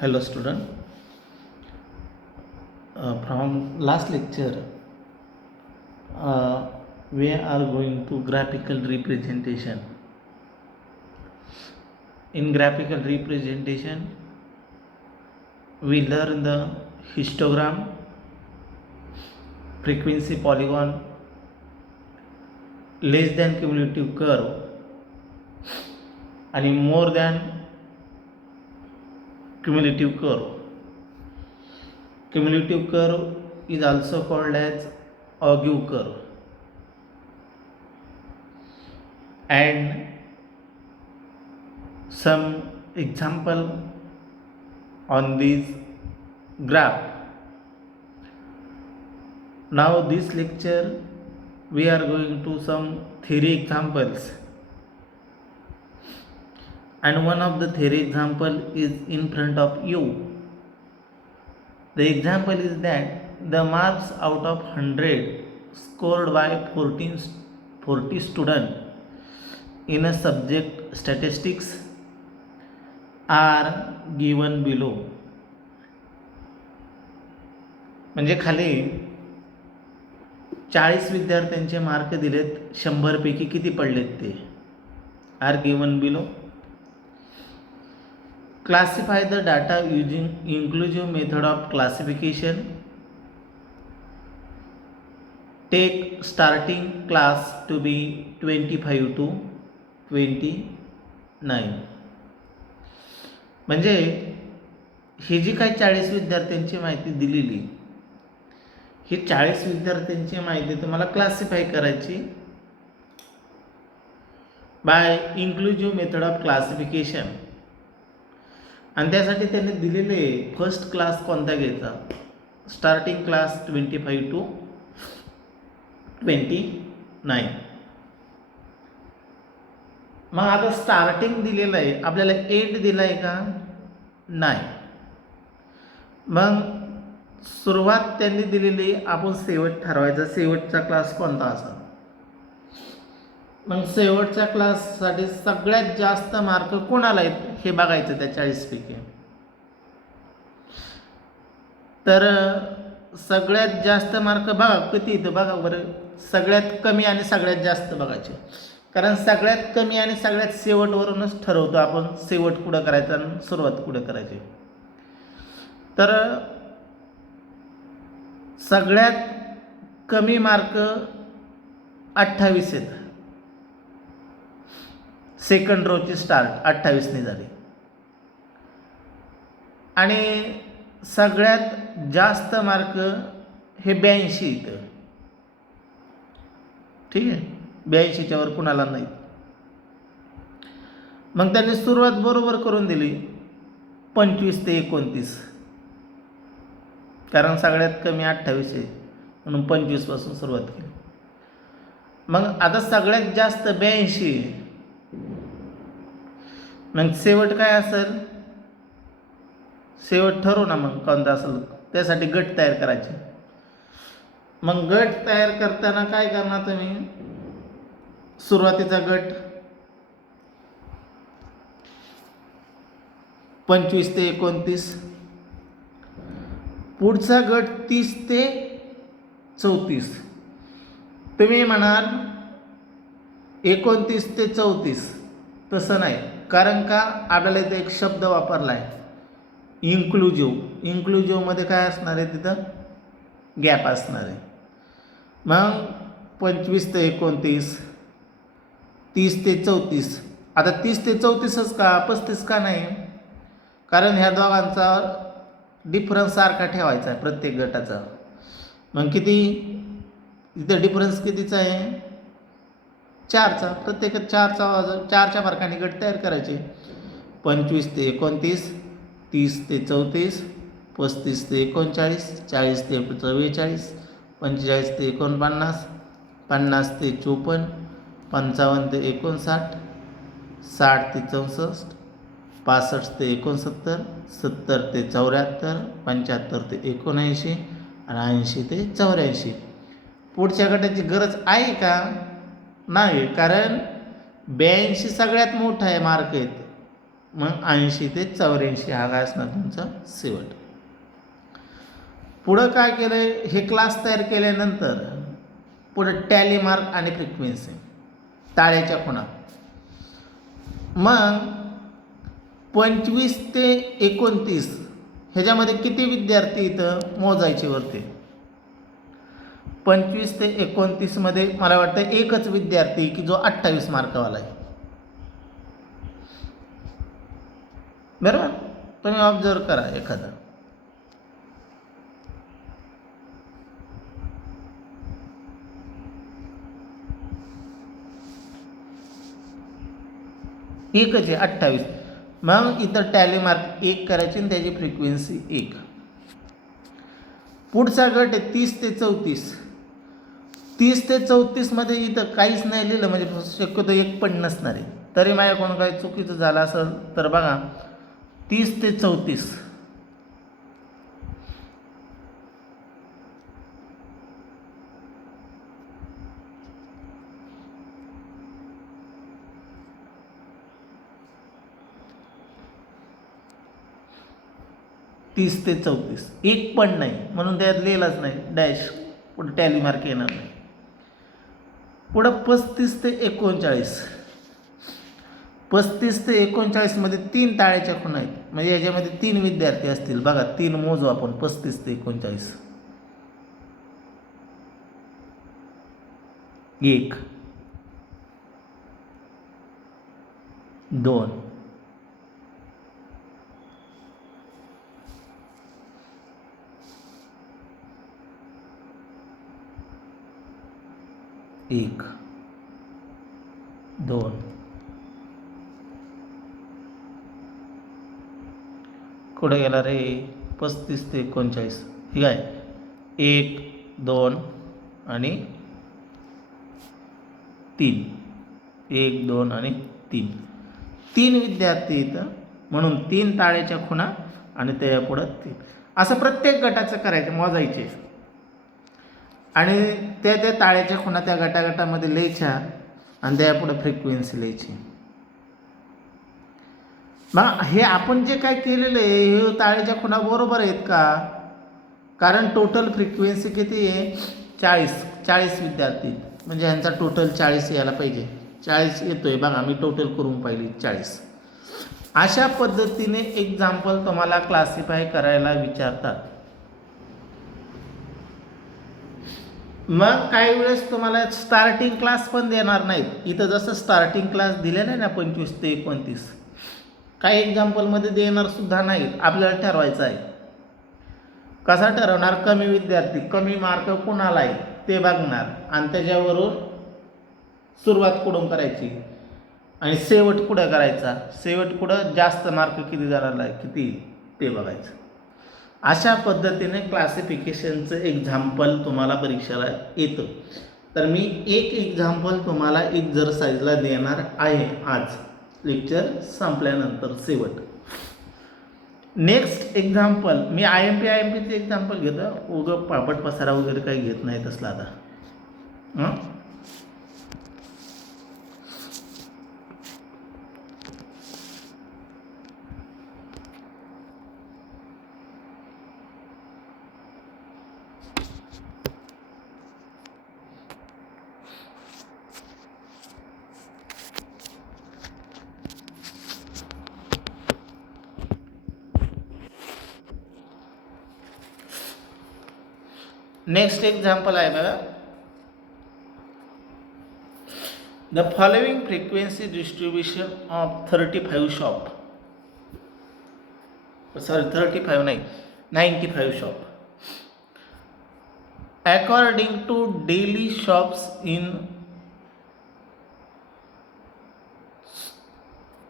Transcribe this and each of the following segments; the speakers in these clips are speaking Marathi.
Hello student. From last lecture we are going to graphical representation. In graphical representation we learn the histogram, frequency polygon, less than cumulative curve and more than cumulative curve. Cumulative curve is also called as augure curve, and some example on this graph. Now this lecture we are going to some theory examples, and one of the theory example is in front of you. The example is that the marks out of 100 scored by 40 students in a subject statistics are given below. म्हणजे खाली 40 विद्यार्थ्यांचे मार्क दिलेत, 100 पैकी किती पडलेत ते are given below. Classify the data using inclusive method of classification. Take starting class to be 25 to 29. म्हणजे ही जी काही 40 विद्यार्थ्यांची माहिती दिलेली, ही 40 विद्यार्थ्यांची माहिती तुम्हाला क्लासिफाय करायची by inclusive method of classification. आणि त्यासाठी त्यांनी दिलेले फर्स्ट क्लास कोणता घ्यायचा, स्टार्टिंग क्लास 25 to 29. मग आता स्टार्टिंग दिलेलं आहे, आपल्याला 8 दिला आहे का, नाही. मग सुरुवात त्यांनी दिलेली, आपण शेवट ठरवायचा, शेवटचा क्लास कोणता असा. मग शेवटच्या क्लाससाठी सगळ्यात जास्त मार्क कोणाला आहेत हे बघायचं त्या 40 पैकी. तर सगळ्यात जास्त मार्क बघा किती इथं बघा बरं, सगळ्यात कमी आणि सगळ्यात जास्त बघायचे. कारण सगळ्यात कमी आणि सगळ्यात शेवटवरूनच ठरवतो आपण शेवट कुठं करायचं आणि सुरुवात कुठं करायची. तर सगळ्यात कमी मार्क 28 आहेत. सेकंड रोची स्टार्ट 28 झाली. आणि सगळ्यात जास्त मार्क हे 82 इथं. ठीक आहे, 82च्या वर कुणाला नाही. मग त्यांनी सुरुवात बरोबर करून दिली 25 ते 29, कारण सगळ्यात कमी 28 आहे म्हणून 25 पासून सुरुवात केली. मग आता सगळ्यात जास्त 82, मग शेवट काय असेल, शेवट ठरवू ना मग कोणता असेल. त्यासाठी गट तयार करायचे. मग गट तयार करताना काय करणार तुम्ही, सुरुवातीचा गट 25 ते 29, पुढचा गट 30 ते 34. तुम्ही म्हणाल 29 ते 34, तसं नाही, कारण का आपल्याला इथे एक शब्द वापरला आहे इन्क्लुझिव्ह. इन्क्लुझिव्हमध्ये काय असणार आहे, तिथं गॅप असणार आहे. मग 25 ते 29, 30 ते 34. आता 30 ते 34च का, 35 का नाही, कारण ह्या दोघांचा डिफरन्स सारखा ठेवायचा आहे प्रत्येक गटाचा. मग किती इथं डिफरन्स कितीचा आहे, 4चा. प्रत्येक 4च्या फरकाने गट तयार करायचे. 25 ते 29, 30 ते 34, 35 ते 39, 40 ते 44, 45 ते 49, 50 ते 54, 55 ते 59, 60 ते 64, 65 ते 69, 70 ते 74, 75 ते 79 आणि 80 ते 84. पुढच्या गटाची गरज आहे का, नाही, कारण 82 सगळ्यात मोठा आहे मार्क आहेत. मग 80 ते 84 हा काय असणार तुमचा शेवट. पुढं काय केलं आहे, हे क्लास तयार केल्यानंतर पुढं टॅली मार्क आणि फ्रिक्वेन्सी ताळ्याच्या खुणा. मग 25 ते 29 ह्याच्यामध्ये किती विद्यार्थी इथं मोजायचे वरती. 25 ते 29 मध्ये मला वाटतं एकच विद्यार्थी की जो 28 मार्कवाला आहे. बरोबर, तुम्ही ऑब्झर्व करा एखादा. एकच आहे 28. मग इथं टॅली मार्क 1 करायची आणि त्याची फ्रिक्वेन्सी 1. पुढचा गट आहे 30 ते 34. 30 ते 34 मध्ये इथं काहीच नाही लिहिलं, म्हणजे शक्यतो एक पण नसणार आहे. तरी माझ्याकडून काही चुकीचं झालं असेल तर बघा. 30 ते 34 30 ते 34 एक पण नाही, म्हणून त्यात लिहिलाच नाही डॅश. पुढे टॅली मार्क येणार नाही. पुढं 35 ते 39. 35 ते 39 मध्ये 3 ताळ्याच्या खुणा आहेत, म्हणजे याच्यामध्ये 3 विद्यार्थी असतील. बघा 3 मोजू आपण. 35 ते 39 1 2 1 2 कुठे गेला रे. 35 ते 39 ठीक आहे. 1 2 आणि 3. 1 2 आणि 3. 3 विद्यार्थी इथं, म्हणून 3 ताळ्याच्या खुणा आणि त्या पुढं 3. असं प्रत्येक गटाचं करायचं, मोजायचे आणि त्या ताळ्याच्या खुणा त्या गटागटामध्ये लिहायच्या आणि त्या पुढं फ्रिक्वेन्सी लिहायची. मग हे आपण जे काय केलेलं आहे हे ताळ्याच्या खुणा बरोबर आहेत का. कारण टोटल फ्रिक्वेन्सी किती आहे 40 विद्यार्थी, म्हणजे ह्यांचा टोटल 40 यायला पाहिजे. 40 येतोय बघा, मी टोटल करून पाहिली 40. अशा पद्धतीने एक्झाम्पल तुम्हाला क्लासिफाय करायला विचारतात. मग काही वेळेस तुम्हाला स्टार्टिंग क्लास पण देणार नाहीत. इथं जसं स्टार्टिंग क्लास दिले नाही ना 25 ते 29, काही एक्झाम्पलमध्ये देणार सुद्धा नाहीत. आपल्याला ठरवायचं आहे. कसा ठरवणार. कमी विद्यार्थी, कमी मार्क कुणाला आहे ते बघणार आणि त्याच्यावरून सुरुवात कुठून करायची आणि शेवट कुठं करायचा. शेवट कुठं जास्त मार्क किती जणांना आहे किती ते बघायचं. अशा पद्धतीने क्लासिफिकेशनचं एक्झाम्पल तुम्हाला परीक्षेला येतं. तर मी एक एक्झाम्पल तुम्हाला एक्झरसाइजला देणार आहे आज लेक्चर संपल्यानंतर शेवट. नेक्स्ट एक्झाम्पल मी IMPचं एक्झाम्पल घेतो. उगं पापड पसारा वगैरे काही घेत नाही तसला आता. नेक्स्ट एक्झाम्पल आहे बघा. The following frequency distribution of 35 shop, sorry 35 नाही 95 shop according to daily shops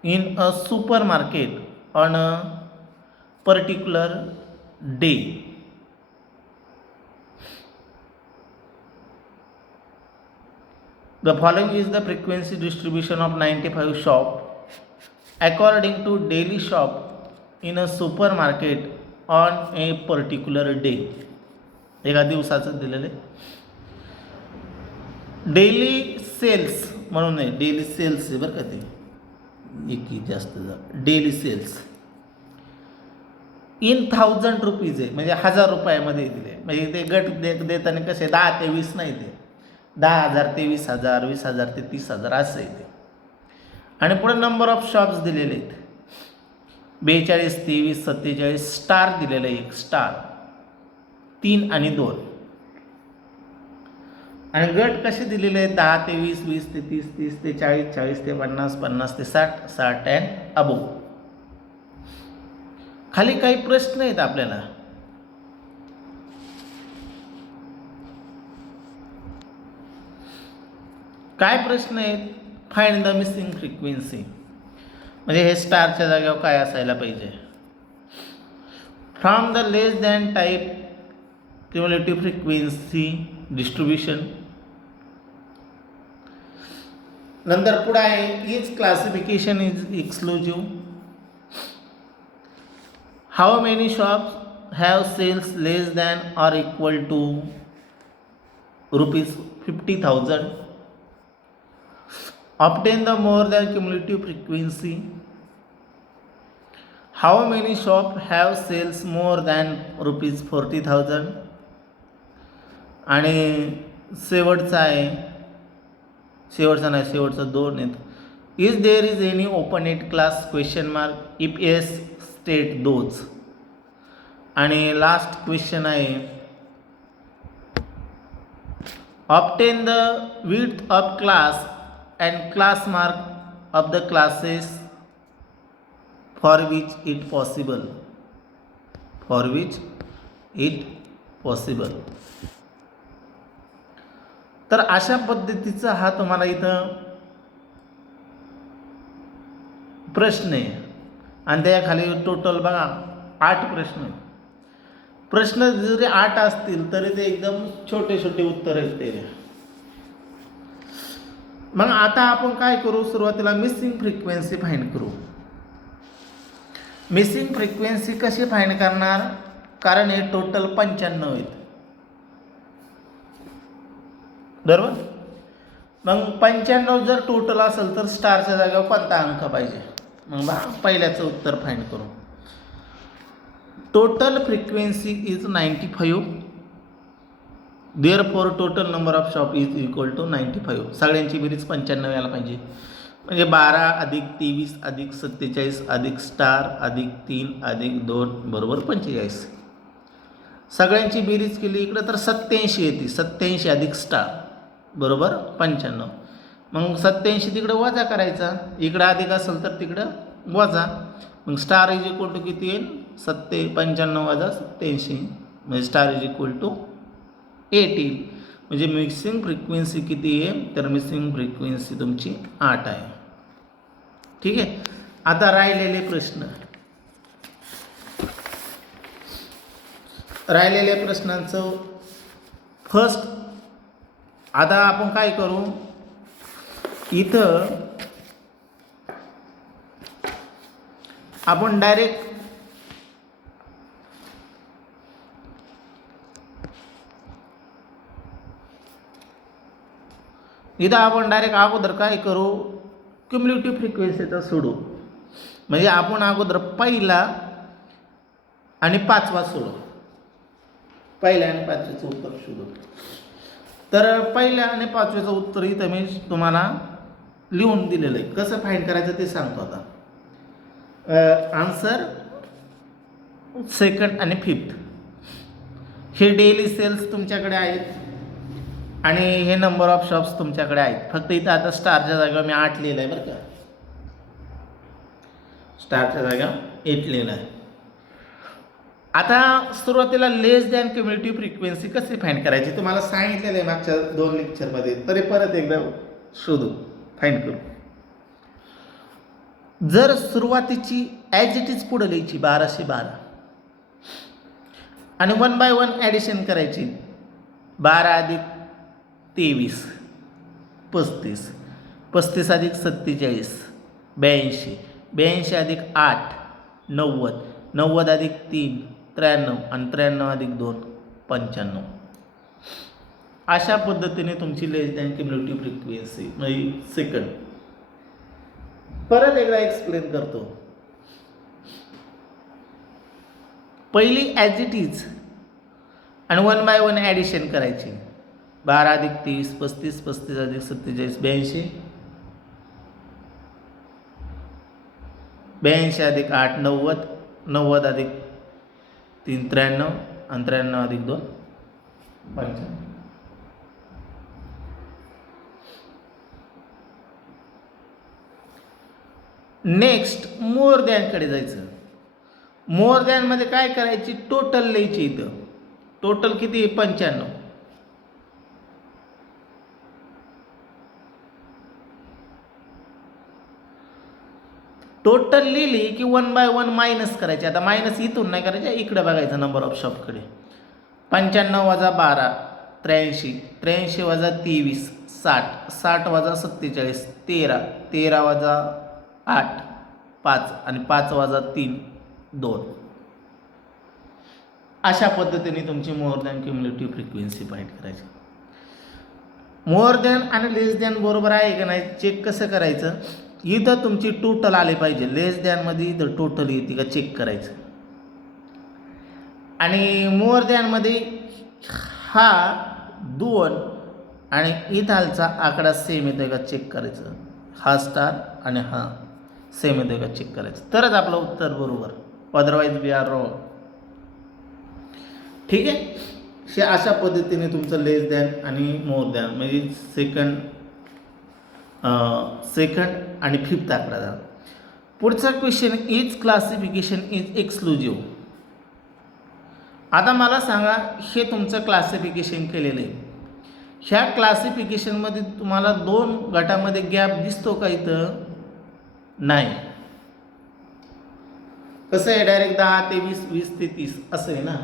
in a supermarket on a particular day. The following is the frequency distribution of 95 shop according to daily shop in a supermarket on a particular day. एका दिवसाचं दिलेलं आहे. डेली सेल्स म्हणून आहे, डेली सेल्स आहे बरं का ते. एकी जास्त डेली सेल्स इन 1000 रुपीज आहे, म्हणजे 1000 रुपयामध्ये दिले. म्हणजे ते गट देताना कसे 10 ते 20 नाही, ते 10,000 ते 20,000, 20,000 ते 30,000 असं आहे ते. आणि पुढे नंबर ऑफ शॉप्स दिलेले आहेत 42, 23, 47. स्टार दिलेलं आहे, एक स्टार 3 आणि 2. आणि गट कसे दिलेले आहेत 10 ते 20, 20 ते 30, 30 ते 40, 40 ते 50, 50 ते 60, 60 अँड अबोव. खाली काही प्रश्न आहेत आपल्याला. काय प्रश्न आहेत? Find the missing frequency. म्हणजे हे स्टारच्या जागेवर काय असायला पाहिजे? From the less than type cumulative frequency distribution. नंतर पुढे आहे is classification is exclusive. How many shops have sales less than or equal to ₹50,000. Obtain the more than cumulative frequency. How many shops have sales more than ₹40,000. आणि शेवटचा आहे, शेवटचा नाही, शेवटचा 2 आहेत. Is there is any open at class question mark. If yes state those. आणि लास्ट क्वेश्चन आहे obtain the width of class and class mark of the classes for which it possible. For which it possible. तर अशा पद्धतीचा हा तुम्हाला इथं प्रश्न आहे. आणि त्याखाली टोटल बघा 8 प्रश्न आहेत. प्रश्न जरी 8 असतील तरी ते एकदम छोटे छोटे उत्तर आहेत ते. मग आता आपण काय करू? सुरुवातीला मिसिंग फ्रिक्वेन्सी फाइंड करू. मिसिंग फ्रिक्वेन्सी कशी फाइंड करणार? कारण हे टोटल 95 आहेत, बरोबर. मग 95 जर टोटल असेल तर स्टारच्या जागेवर कोणता अंक पाहिजे? मग पहिल्याचं उत्तर फाइंड करू. Total frequency is 95. Therefore total number of shop is equal to 95. सगळ्यांची बेरीज 95 यायला पाहिजे. म्हणजे 12 अधिक 23 अधिक 47 अधिक स्टार अधिक 3 अधिक 2 बरोबर 45. सगळ्यांची बेरीज केली इकडं तर 87 येते. 87 अधिक स्टार बरोबर 95. मग 87 तिकडं वजा करायचा, इकडं अधिक असेल तर तिकडं वजा. मग स्टार इज इक्वल टू किती येईल? 95 वजा 87 म्हणजे स्टार इज इक्वल टू 18. म्हणजे मिक्सिंग फ्रिक्वेन्सी किती आहे? तर मिक्सिंग फ्रिक्वेन्सी तुमची 8 आहे. ठीक आहे. आता राहिलेले प्रश्न, राहिलेल्या प्रश्नांचं फर्स्ट. आता आपण काय करू? इथं आपण डायरेक्ट अगोदर काय करू? क्युम्युलेटिव्ह फ्रिक्वेन्सीचा सोडू. म्हणजे आपण अगोदर पहिला आणि 5वा सोडू. पहिल्या आणि 5व्याचं उत्तर शोधू. तर पहिल्या आणि 5व्याचं उत्तर इथं मी तुम्हाला लिहून दिलेलं आहे. कसं फाइंड करायचं ते सांगतो आता. आन्सर सेकंड आणि 5th हे डेली सेल्स तुमच्याकडे आहेत आणि हे नंबर ऑफ शॉप्स तुमच्याकडे आहेत. फक्त इथं आता स्टारच्या जागेवर मी 8 लिहिलं आहे, बरं का. स्टारच्या जागेवर 8 लिहिलं आहे. आता सुरुवातीला लेस दॅन क्युम्युलेटिव्ह फ्रिक्वेन्सी कशी फाइंड करायची तुम्हाला सांगितलेलं आहे मागच्या 2 लेक्चरमध्ये. तरी परत एकदा शोधू, फाइंड करू. जर सुरुवातीची ॲज इट इज पुढे लिहायची 1212 आणि 1 बाय 1 ॲडिशन करायची. 12 अधिक 23 35, 35 अधिक 47 82, 82 अधिक 8 90, 90 अधिक 3 93 आणि 93 अधिक 2 95. अशा पद्धतीने तुमची लेस दॅन क्युम्युलेटिव्ह फ्रिक्वेन्सी म्हणजे सेकंड परत एकदा एक्सप्लेन करतो. पहिली ॲज इट इज आणि 1 बाय 1 ॲडिशन करायची. 12 अधिक 23 35, 35 अधिक 47 82, 82 अधिक 8 90, 90 अधिक 3 93 आणि 93 अधिक 2 95. नेक्स्ट मोर दॅनकडे जायचं. मोर दॅनमध्ये काय करायची, टोटल लिहायची. इथं टोटल किती आहे, 95. टोटल लिहिली की 1 बाय 1 मायनस करायची. आता मायनस इथून नाही करायचे, इकडे बघायचं नंबर ऑफ शॉपकडे. 95 वजा 12 83, 83 वजा 23 60, 60 वजा 47 13, 13 वजा 8 5 आणि 5 वजा 3 2. अशा पद्धतीने तुमची more than cumulative frequency find करायची. मोर दॅन आणि लेस दॅन बरोबर आहे का नाही चेक कसं करायचं. इथं तुमची टोटल आले पाहिजे. लेस दॅनमध्ये इथं टोटल येते का चेक करायचं. आणि मोर दॅनमध्ये हा 2 आणि इथालचा आकडा सेम येतो का चेक करायचं. हा स्टार आणि हा सेम येतो का चेक करायचं, तरच आपलं उत्तर बरोबर. Otherwise we are wrong. ठीक आहे. हे अशा पद्धतीने तुमचं लेस दॅन आणि मोर दॅन म्हणजे सेकंड आणि फिफ्थ आकडा झाला. पुढचा question, is classification is exclusive. आता मला सांगा, हे तुमचं क्लासिफिकेशन केलेलं आहे. ह्या क्लासिफिकेशनमध्ये तुम्हाला 2 गटामध्ये गॅप दिसतो का इथं, नाही. कसं आहे, डायरेक्ट 10 ते 20 20 ते 30 असं आहे ना.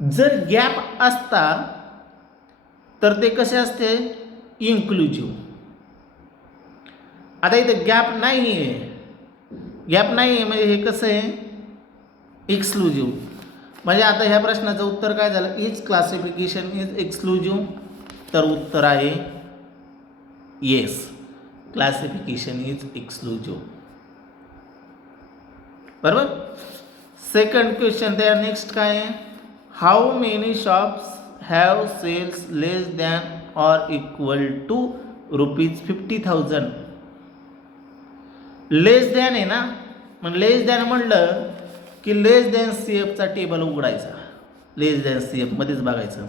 जर गॅप असता तर ते कसे असते, इन्क्लुझिव्ह. आता इथे गॅप नाही आहे, गॅप नाही आहे म्हणजे हे कसं आहे, एक्सक्लुझिव्ह. म्हणजे आता ह्या प्रश्नाचं उत्तर काय झालं, इज क्लासिफिकेशन इज एक्सक्लुझिव्ह. तर उत्तर आहे येस, क्लासिफिकेशन इज एक्सक्लुझिव्ह. बरोबर. सेकंड क्वेश्चन त्या नेक्स्ट काय आहे, how many shops have sales less than or equal to ₹50,000. Less than आहे ना, मग लेस दॅन म्हणलं की लेस दॅन CFचा टेबल उघडायचा. लेस दॅन CF मध्येच बघायचं.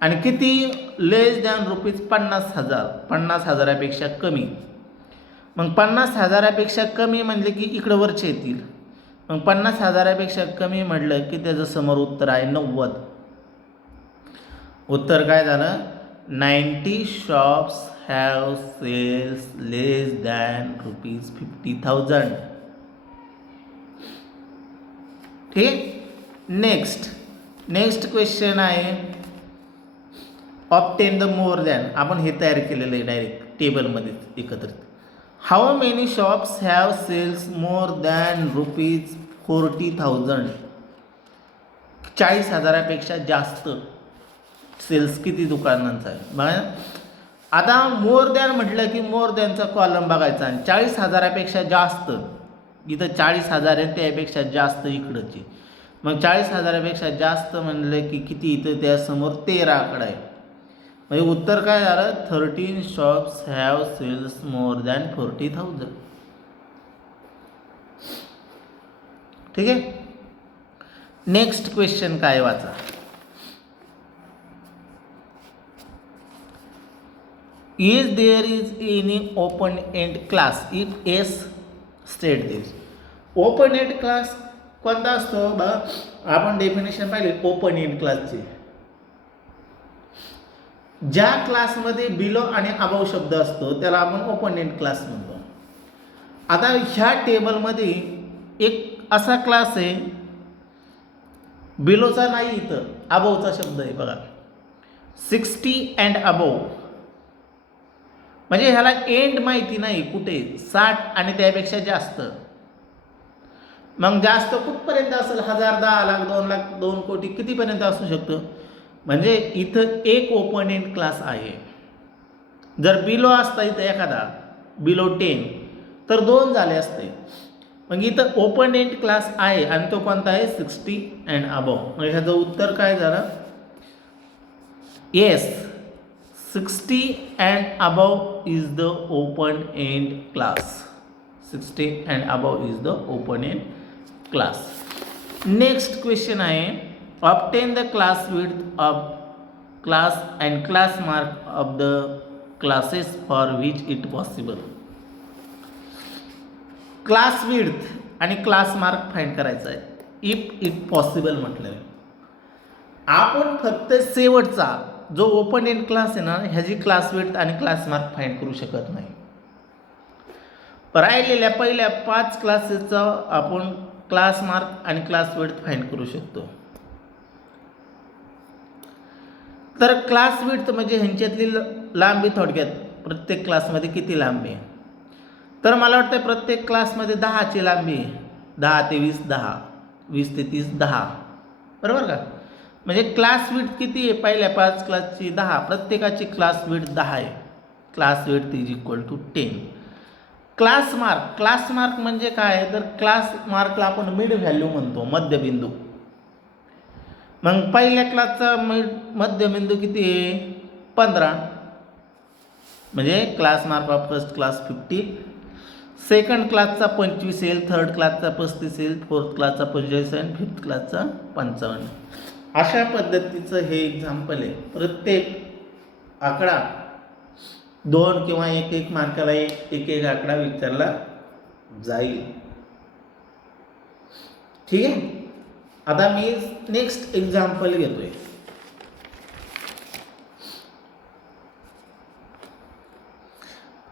आणि किती, लेस दॅन ₹50,000, 50,000पेक्षा कमी. मग 50,000पेक्षा कमी म्हणजे की इकडं वरचे येतील. मग 50,000पेक्षा कमी म्हटलं की त्याचं समोर उत्तर आहे 90. उत्तर काय झालं, 90 shops have sales less than ₹50,000. ठीक. नेक्स्ट क्वेश्चन आहे, ऑब्टेन द मोर दॅन. आपण हे तयार केलेलं आहे डायरेक्ट टेबलमध्ये एकत्रित. How many shops have sales more than ₹40,000. 40,000पेक्षा जास्त सेल्स किती दुकानांचा आहे बघा. आता मोर दॅन म्हटलं की मोर दॅनचा कॉलम बघायचा. आणि 40,000पेक्षा जास्त, इथं 40,000 आहे त्यापेक्षा जास्त इकडंची. मग 40,000पेक्षा जास्त म्हणलं की किती, इथं त्यासमोर 13 आकडा आहे. म्हणजे उत्तर काय झालं, 13 shops have sales more than 40,000. ठीक आहे. नेक्स्ट क्वेश्चन काय वाचा, is there is any open end class if yes state this. Open end class कोणता असतो बघा, आपण डेफिनेशन पाहिली ओपन एंड क्लासची. ज्या क्लासमध्ये बिलो आणि अबव शब्द असतो त्याला आपण ओपन एंड क्लास म्हणतो. आता ह्या टेबलमध्ये एक असा क्लास आहे, बिलोचा नाही, इथं अबवचा शब्द आहे बघा, 60 अँड अबव. म्हणजे ह्याला एंड माहिती नाही कुठे, 60 आणि त्यापेक्षा जास्त. मग जास्त कुठपर्यंत असेल, 1000, 10 लाख, 2 लाख, 2 कोटी, कितीपर्यंत असू शकतं. म्हणजे इथं एक ओपन एंड क्लास आहे. जर बिलो असता इथं एखादा बिलो 10 तर 2 झाले असते. मग इथं ओपन एंड क्लास आहे आणि तो कोणता आहे 60 अँड अबव. मग ह्याचं उत्तर काय झालं? Yes, 60 and above is the open end class. 60 and above is the open end class. Next question आहे, obtain the class width of class and class mark of the classes for which it possible. Class width आणि क्लास मार्क फाइंड करायचा आहे. इफ इट पॉसिबल म्हटलं आहे. आपण फक्त शेवटचा जो ओपन एंड क्लास आहे ना, ह्याची क्लास विड्थ आणि क्लास मार्क फाइंड करू शकत नाही. राहिलेल्या पहिल्या 5 क्लासेसचा आपण क्लास मार्क आणि क्लास विड्थ फाइंड करू शकतो. तर क्लास विड्थ म्हणजे ह्यांच्यातली लांबी, थोडक्यात प्रत्येक क्लासमध्ये किती लांबी आहे. तर मला वाटतं प्रत्येक क्लासमध्ये 10ची लांबी आहे. 10 ते 20 10, 20 ते 30 10, बरोबर का. म्हणजे क्लास विड्थ किती आहे पहिल्या 5 क्लासची 10, प्रत्येकाची क्लास विड्थ 10 आहे. Class width is equal to 10. Class mark म्हणजे काय, तर क्लास मार्कला आपण मिड व्हॅल्यू म्हणतो, मध्यबिंदू. मग पहिल्या क्लासचा मध्यबिंदू किती आहे 15, म्हणजे class mark of first class 50. Second क्लासचा 25 येईल, थर्ड क्लासचा 35 येईल, फोर्थ क्लासचा 45 आणि फिफ्थ क्लासचा 55. अशा पद्धतीचं हे एक्झाम्पल आहे. प्रत्येक आकडा 2 किंवा 1 मार्काला एक आकडा विचारला जाईल. ठीक आहे. आता मी नेक्स्ट एक्झाम्पल घेतोय.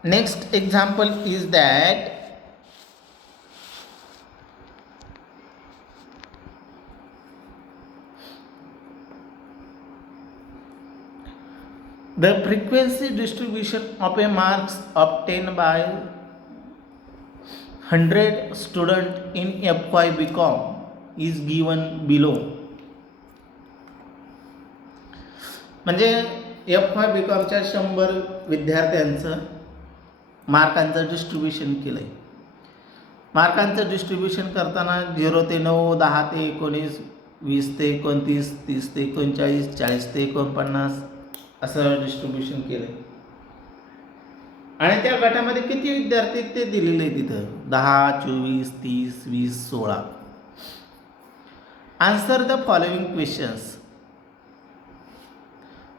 Next example is that the frequency distribution of a marks obtained by 100 student in FY BCom is given below. म्हणजे FY BComच्या 100 विद्यार्थ्यांचं मार्कांचं डिस्ट्रीब्युशन केलं आहे. मार्कांचं डिस्ट्रीब्युशन करताना 0 ते 9, 10 ते 19, 20 ते 29, 30 ते 39, 40 ते 49 असं डिस्ट्रीब्युशन केलं आहे. आणि त्या गटामध्ये किती विद्यार्थी ते दिलेले आहे तिथं 10, 24, 30, 20, 16. Answer the following questions.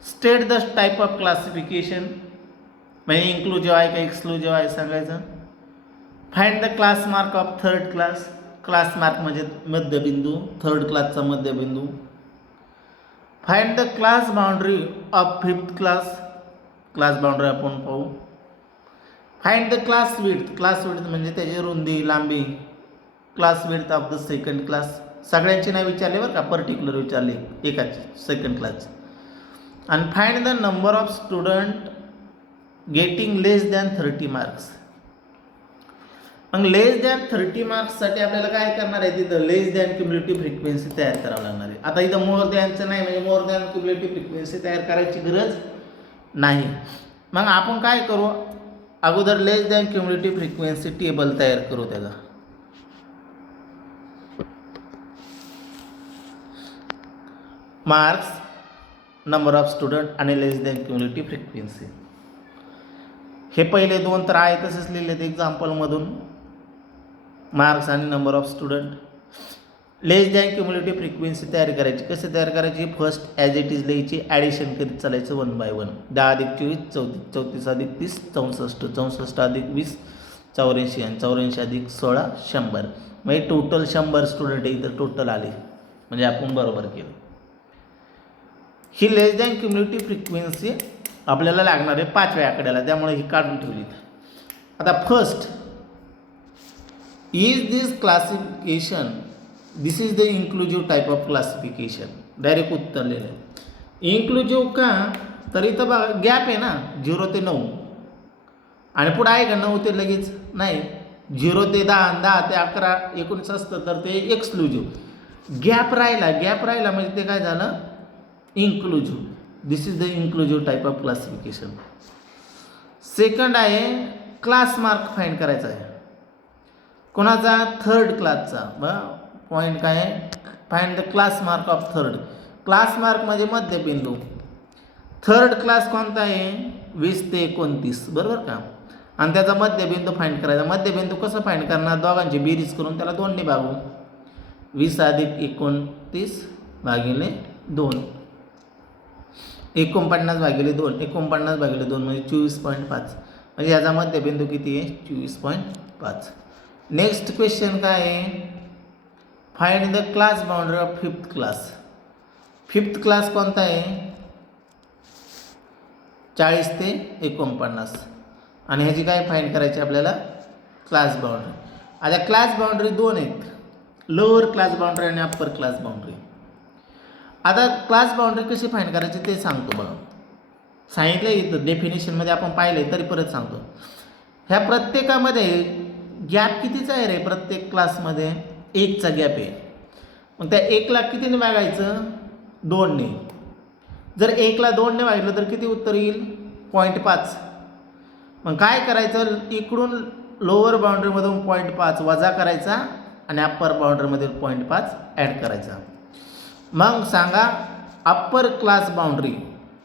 State the type of classification, म्हणजे इन्क्लुजिव्ह आहे का एक्सक्लुजिव्ह आहे सांगायचं. Find the class mark of third class. Class mark म्हणजे मध्यबिंदू, थर्ड क्लासचा मध्यबिंदू. Find the class boundary of fifth class. Class boundary आपण पाहू. Find the class width. Class width म्हणजे त्याची रुंदी, लांबी. Class width of the second class. सगळ्यांची नाही विचारले बरं का, पर्टिक्युलर विचारले एकाची, सेकंड क्लासची. आणि find the number of student getting less than 30 marks. मग लेस दॅन 30 मार्क्ससाठी आपल्याला काय करणार आहे, तिथं लेस दॅन क्युम्युलेटिव्ह फ्रिक्वेन्सी तयार करावं लागणार आहे. आता इथं मोर दॅनचं नाही, म्हणजे मोर दॅन क्युम्युलेटिव्ह फ्रिक्वेन्सी तयार करायची गरज नाही. मग आपण काय करू, अगोदर लेस दॅन क्युम्युलेटिव्ह फ्रिक्वेन्सी टेबल तयार करू. त्याचा मार्क्स, नंबर ऑफ स्टुडंट आणि लेस दॅन क्युम्युलेटिव्ह फ्रिक्वेन्सी. हे पहिले 2 तर आहे तसेच लिहिलेत एक्झाम्पलमधून, मार्क्स आणि number of student. Less than cumulative frequency तयार करायची. कसे तयार करायची, फर्स्ट ॲज इट इज लिहायची, ॲडिशन करीत चालायचं 1 बाय 1. 10 अधिक 24 34, 34 अधिक 30 64, 64 अधिक 20 84 आणि 84 अधिक 16 100. म्हणजे टोटल 100 स्टुडंट इथं टोटल आले, म्हणजे आपण बरोबर केलं. ही लेस दॅन क्युम्युलेटिव्ह फ्रिक्वेन्सी आपल्याला लागणार आहे 5व्या आकड्याला, त्यामुळे ही काढून ठेवली. आता first is this classification, this is the inclusive type of classification. Direct उत्तर लिहिलं आहे. इन्क्लुजिव्ह का, तर इथं बघा गॅप आहे ना 0 ते 9, आणि पुढं आहे का 9 ते लगेच नाही. 0 ते 10, 10 ते 11, 19 असतं तर ते एक्सक्लुजिव्ह. गॅप राहिला म्हणजे ते काय झालं, inclusive. This is the inclusive type of classification. Second आहे क्लास मार्क फाइंड करायचा आहे. कोणाचा? थर्ड क्लासचा. पॉईंट काय आहे? Find the class mark of third. Class mark म्हणजे मध्यबिंदू. थर्ड क्लास कोणता आहे? 20 ते 29, बरोबर का? आणि त्याचा मध्यबिंदू फाइंड करायचा. मध्यबिंदू कसं फाइंड करणार? दोघांची बेरीज करून त्याला 2 ने भागू. 20 अधिक 29 भागिले 2, 49 भागिले 2, 49 भागिले 2 म्हणजे 24.5. म्हणजे याचा मध्यबिंदू किती आहे? 24.5. नेक्स्ट क्वेश्चन काय आहे? Find the class boundary of fifth class. Fifth class कोणता आहे? 40 ते 49. आणि ह्याची काय फाइंड करायची आपल्याला? Class boundary. आता क्लास बाउंड्री 2 आहेत, लोअर क्लास बाउंड्री आणि अप्पर क्लास बाउंड्री. आता क्लास बाउंड्री कशी फाइंड करायची ते सांगतो बघा. सांगितलं इथं डेफिनेशनमध्ये आपण पाहिलं तरी परत सांगतो. ह्या प्रत्येकामध्ये गॅप कितीचा आहे रे? प्रत्येक क्लासमध्ये 1चा गॅप आहे. मग त्या 1ला कितीने भागायचं? 2 ने. जर 1ला 2 ने भागलं तर किती उत्तर येईल? 0.5. मग काय करायचं? इकडून लोअर बाउंड्रीमधून 0.5 वजा करायचा आणि अप्पर बाउंड्रीमध्ये 0.5 ॲड करायचा. मग सांगा upper class boundary.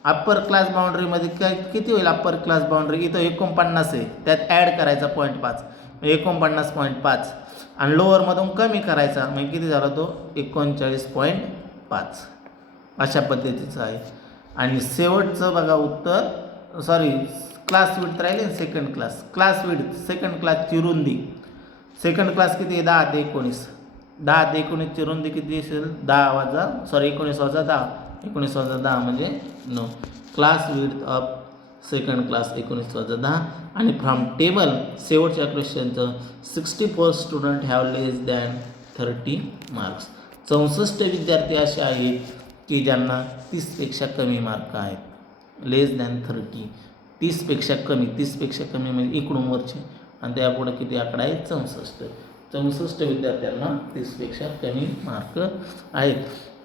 Upper class बाउंड्रीमध्ये काय किती होईल? अप्पर क्लास बाउंड्री इथं 49 आहे, त्यात ॲड करायचा 0.5, 49.5. आणि लोअरमधून कमी करायचा, म्हणजे किती झाला तो? 39.5. अशा पद्धतीचं आहे. आणि शेवटचं बघा उत्तर, क्लास विड्थ राहिले ना, second class. Class width second क्लासची रुंदी. सेकंड क्लास किती आहे? 10 ते 19. 10 ते 19ची रुंदी किती असेल? 19 वजा 10, 19 वजा 10 म्हणजे 9. Class width of second class 19 वजा 10. आणि फ्रॉम टेबल शेवटच्या क्वेश्चनचं 64 student have less than 30 marks. 64 विद्यार्थी असे आहेत की ज्यांना 30पेक्षा कमी मार्क आहेत. लेस दॅन 30, 30पेक्षा कमी. 30पेक्षा कमी म्हणजे इकडून वरचे, आणि त्यापुढे किती आकडा आहे? 64. 64 विद्यार्थ्यांना 30पेक्षा कमी मार्क आहेत.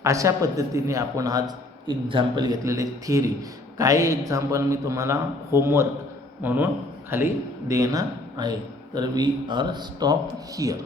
अशा पद्धतीने आपण आज एक्झाम्पल घेतलेले थिअरी. काही एक्झाम्पल मी तुम्हाला होमवर्क म्हणून खाली देणार आहे. तर वी आर स्टॉप हिअर.